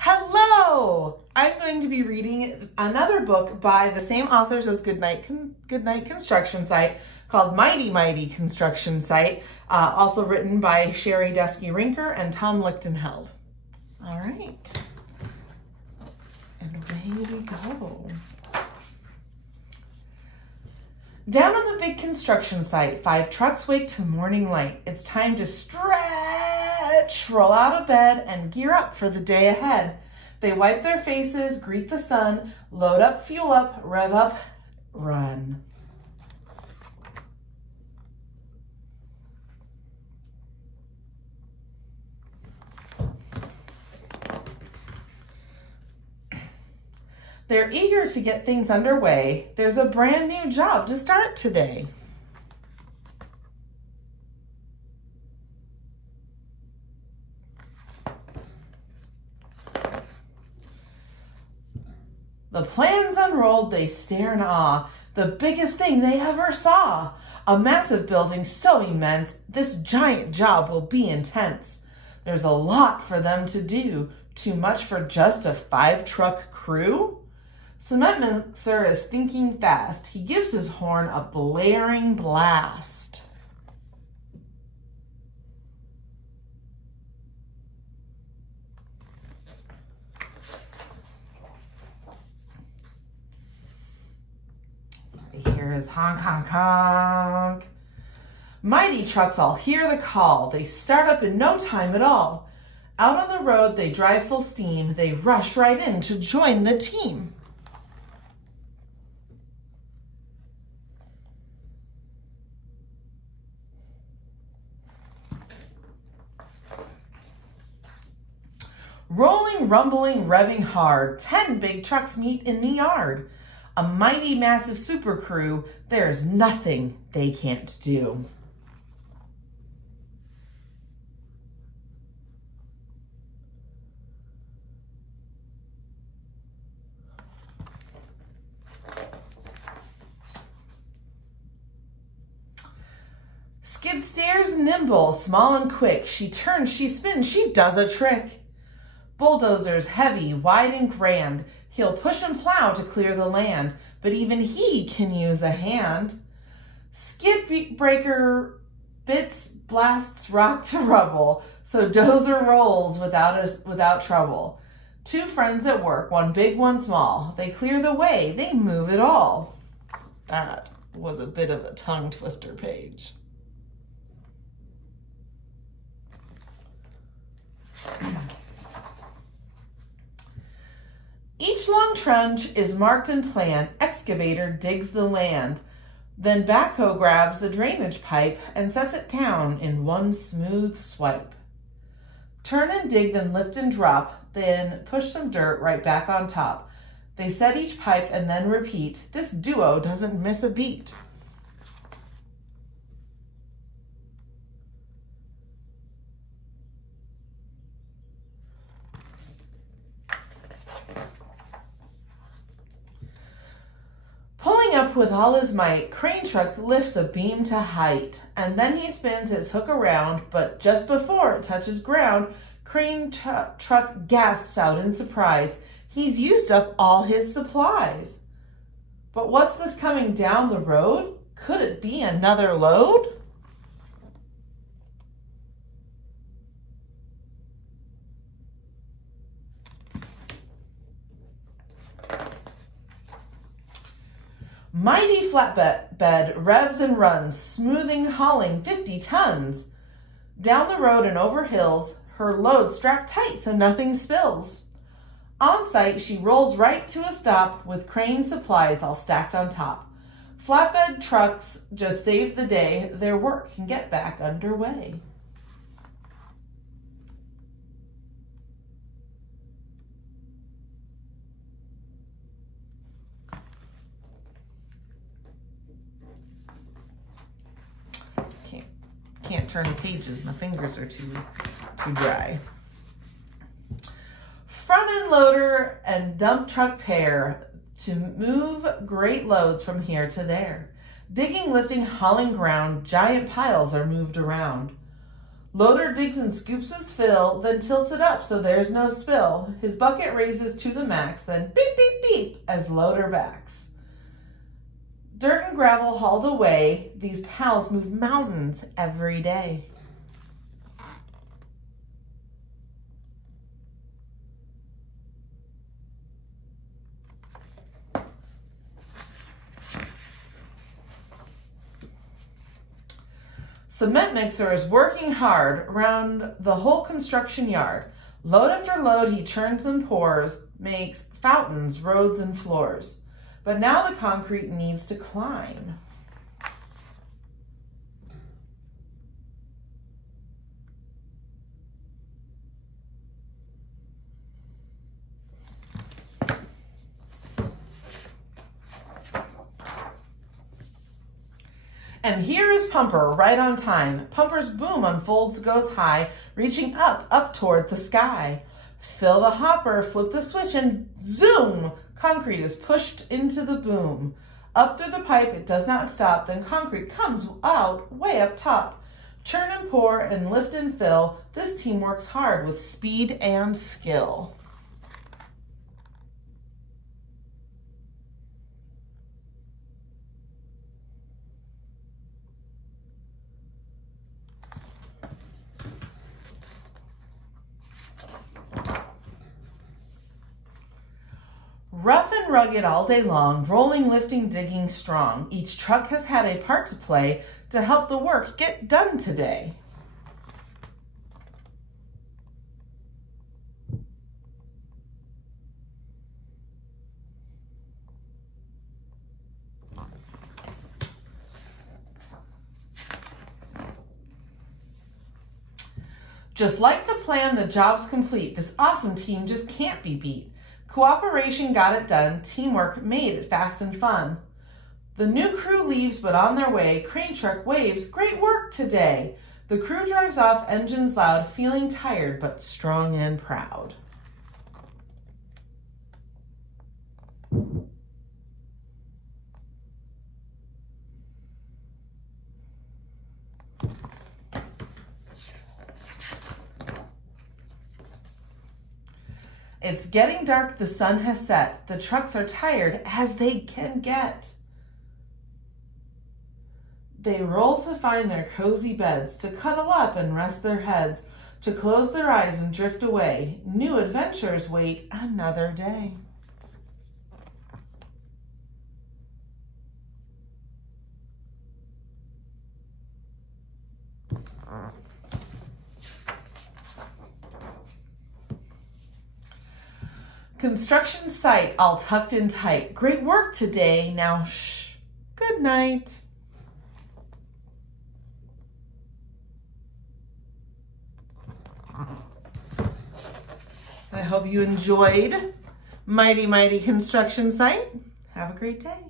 Hello! I'm going to be reading another book by the same authors as Goodnight Construction Site called Mighty Mighty Construction Site, also written by Sherri, Duskey, Rinker, and Tom Lichtenheld. All right, and away we go. Down on the big construction site, 5 trucks wake to morning light. It's time to stretch, roll out of bed, and gear up for the day ahead. They wipe their faces, greet the sun, load up, fuel up, rev up, run. They're eager to get things underway. There's a brand new job to start today. The plans unrolled, they stare in awe. The biggest thing they ever saw. A massive building so immense, this giant job will be intense. There's a lot for them to do. Too much for just a 5-truck crew? Cement Mixer is thinking fast. He gives his horn a blaring blast. They hear his honk, honk, honk. Mighty trucks all hear the call. They start up in no time at all. Out on the road, they drive full steam. They rush right in to join the team. Rolling, rumbling, revving hard, 10 big trucks meet in the yard. A mighty, massive super crew, there's nothing they can't do. Skid steers nimble, small and quick. She turns, she spins, she does a trick. Bulldozers heavy, wide and grand. He'll push and plow to clear the land, but even he can use a hand. Skid breaker bits, blasts rock to rubble, so dozer rolls without trouble. 2 friends at work, one big, one small. They clear the way, they move it all. That was a bit of a tongue twister page. Each long trench is marked and planned. Excavator digs the land. Then backhoe grabs the drainage pipe and sets it down in one smooth swipe. Turn and dig, then lift and drop, then push some dirt right back on top. They set each pipe and then repeat. This duo doesn't miss a beat. Pulling up with all his might, crane truck lifts a beam to height, and then he spins his hook around, but just before it touches ground, crane truck gasps out in surprise. He's used up all his supplies. But what's this coming down the road? Could it be another load? Mighty flatbed revs and runs, smoothing, hauling 50 tons. Down the road and over hills, her load strapped tight so nothing spills. On site, she rolls right to a stop with crane supplies all stacked on top. Flatbed trucks just save the day. Their work can get back underway. Can't turn pages, my fingers are too dry. Front end loader and dump truck pair to move great loads from here to there. Digging, lifting, hauling ground, giant piles are moved around. Loader digs and scoops his fill, then tilts it up so there's no spill. His bucket raises to the max, then beep, beep, beep as loader backs. Dirt and gravel hauled away, these pals move mountains every day. Cement mixer is working hard around the whole construction yard. Load after load he churns and pours, makes fountains, roads, and floors. But now the concrete needs to climb. And here is Pumper, right on time. Pumper's boom unfolds, goes high, reaching up toward the sky. Fill the hopper, flip the switch, and zoom! Concrete is pushed into the boom. Up through the pipe, it does not stop, then concrete comes out way up top. Churn and pour and lift and fill. This team works hard with speed and skill. Rough and rugged all day long, rolling, lifting, digging strong. Each truck has had a part to play to help the work get done today. Just like the plan, the job's complete. This awesome team just can't be beat. Cooperation got it done. Teamwork made it fast and fun. The new crew leaves, but on their way, crane truck waves, great work today. The crew drives off, engines loud, feeling tired, but strong and proud. It's getting dark, the sun has set. The trucks are tired as they can get. They roll to find their cozy beds, to cuddle up and rest their heads, to close their eyes and drift away. New adventures wait another day. Construction site all tucked in tight. Great work today. Now, shh. Good night. I hope you enjoyed Mighty Mighty Construction Site. Have a great day.